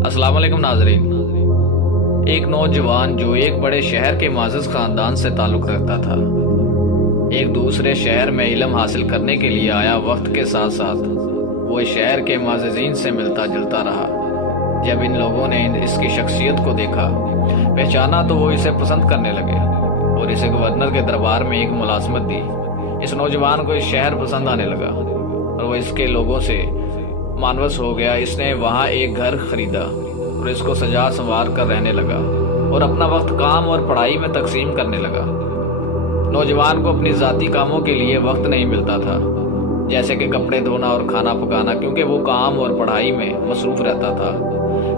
अस्सलाम वालेकुम नाज़रीन। एक नौजवान जो एक बड़े शहर के माजिज़ ख़ानदान से ताल्लुक़ रखता था, एक दूसरे शहर में इल्म हासिल करने के लिए आया। वक्त के साथ साथ वो इस शहर के माजिज़ीन से मिलता जुलता रहा। जब इन लोगों ने इसकी शख्सियत को देखा, पहचाना, तो वो इसे पसंद करने लगे और इसे गवर्नर के दरबार में एक मुलाज़मत दी। इस नौजवान को इस शहर पसंद आने लगा और वो इसके लोगों से मानवस हो गया। इसने वहाँ एक घर खरीदा और इसको सजा संवार कर रहने लगा और अपना वक्त काम और पढ़ाई में तकसीम करने लगा। नौजवान को अपनी ज़ाती कामों के लिए वक्त नहीं मिलता था, जैसे कि कपड़े धोना और खाना पकाना, क्योंकि वो काम और पढ़ाई में मसरूफ़ रहता था।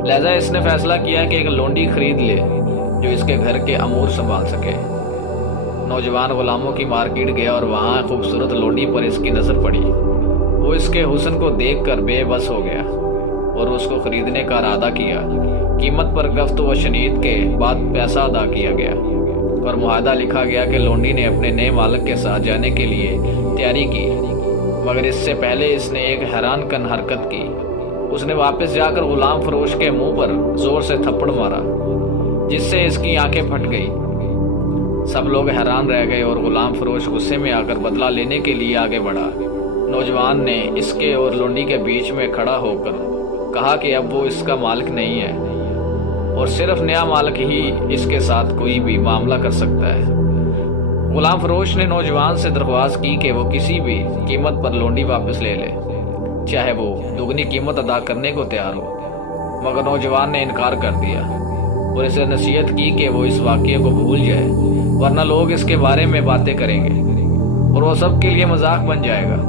लिहाजा इसने फैसला किया कि एक लोंडी खरीद ले जो इसके घर के अमूर संभाल सके। नौजवान गुलामों की मार्केट गया और वहाँ खूबसूरत लोंडी पर इसकी नज़र पड़ी। वो इसके हुस्न को देखकर बेबस हो गया और उसको खरीदने का इरादा किया। कीमत पर गफ्त व शनीद के बाद पैसा अदा किया गया और मुआहदा लिखा गया कि लोंडी ने अपने नए मालिक के साथ जाने के लिए तैयारी की, मगर इससे पहले इसने एक हैरान कन हरकत की। उसने वापस जाकर गुलाम फरोश के मुंह पर जोर से थप्पड़ मारा, जिससे इसकी आंखें फट गई। सब लोग हैरान रह गए और गुलाम फरोश गुस्से में आकर बदला लेने के लिए आगे बढ़ा। नौजवान ने इसके और लोंडी के बीच में खड़ा होकर कहा कि अब वो इसका मालिक नहीं है और सिर्फ नया मालिक ही इसके साथ कोई भी मामला कर सकता है। गुलाम फरोश ने नौजवान से दरख्वास्त की कि वो किसी भी कीमत पर लोंडी वापस ले ले, चाहे वो दुगनी कीमत अदा करने को तैयार हो। मगर नौजवान ने इनकार कर दिया और इसे नसीहत की कि वो इस वाक़ये को भूल जाए, वरना लोग इसके बारे में बातें करेंगे और वो सब के लिए मजाक बन जाएगा।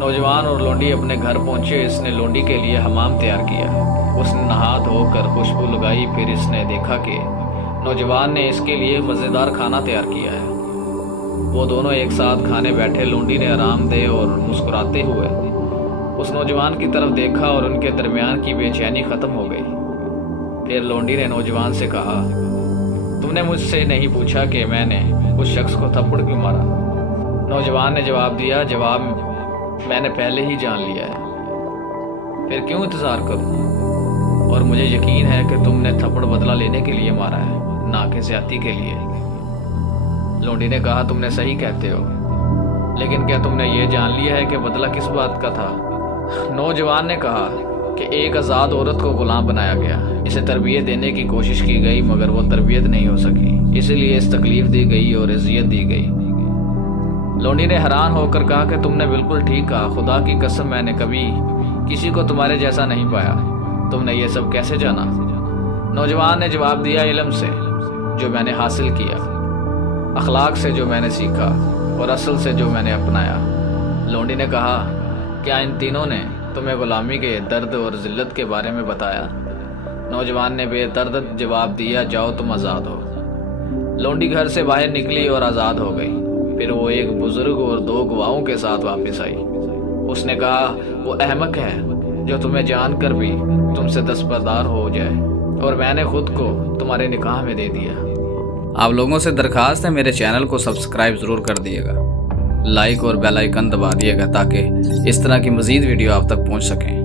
नौजवान और लोंडी अपने घर पहुंचे। इसने लोंडी के लिए हमाम तैयार किया। उसने नहा धोकर खुशबू लगाई। फिर इसने देखा कि नौजवान ने इसके लिए मज़ेदार खाना तैयार किया है। वो दोनों एक साथ खाने बैठे। लोंडी ने आरामदेह और मुस्कुराते हुए उस नौजवान की तरफ देखा और उनके दरमियान की बेचैनी ख़त्म हो गई। फिर लोंडी ने नौजवान से कहा, तुमने मुझसे नहीं पूछा कि मैंने उस शख्स को थप्पड़ क्यों मारा? नौजवान ने जवाब दिया, जवाब मैंने पहले ही जान लिया है, फिर क्यों इंतज़ार करूं? और मुझे यकीन है कि तुमने थप्पड़ बदला लेने के लिए मारा है, ना कि ज़्यादती के लिए। लोंडी ने कहा, तुमने सही कहते हो, लेकिन क्या तुमने ये जान लिया है कि बदला किस बात का था? नौजवान ने कहा कि एक आज़ाद औरत को गुलाम बनाया गया, इसे तरबियत देने की कोशिश की गई, मगर वो तरबियत नहीं हो सकी, इसलिए इस तकलीफ़ दी गई और अजियत दी गई। लोंडी ने हैरान होकर कहा कि तुमने बिल्कुल ठीक कहा, खुदा की कसम मैंने कभी किसी को तुम्हारे जैसा नहीं पाया। तुमने ये सब कैसे जाना? नौजवान ने जवाब दिया, इल्म से जो मैंने हासिल किया, अखलाक से जो मैंने सीखा और असल से जो मैंने अपनाया। लोंडी ने कहा, क्या इन तीनों ने तुम्हें गुलामी के दर्द और ज़िल्लत के बारे में बताया? नौजवान ने बेदर्द जवाब दिया, जाओ तुम आज़ाद हो। लोंडी घर से बाहर निकली और आज़ाद हो गई। फिर वो एक बुजुर्ग और दो गवाहों के साथ वापस आई। उसने कहा, वो अहमक है जो तुम्हें जानकर भी तुमसे दस्तबरदार हो जाए, और मैंने खुद को तुम्हारे निकाह में दे दिया। आप लोगों से दरखास्त है, मेरे चैनल को सब्सक्राइब ज़रूर कर दिएगा, लाइक और बेल आइकन दबा दिएगा ताकि इस तरह की मज़ीद वीडियो आप तक पहुंच सकें।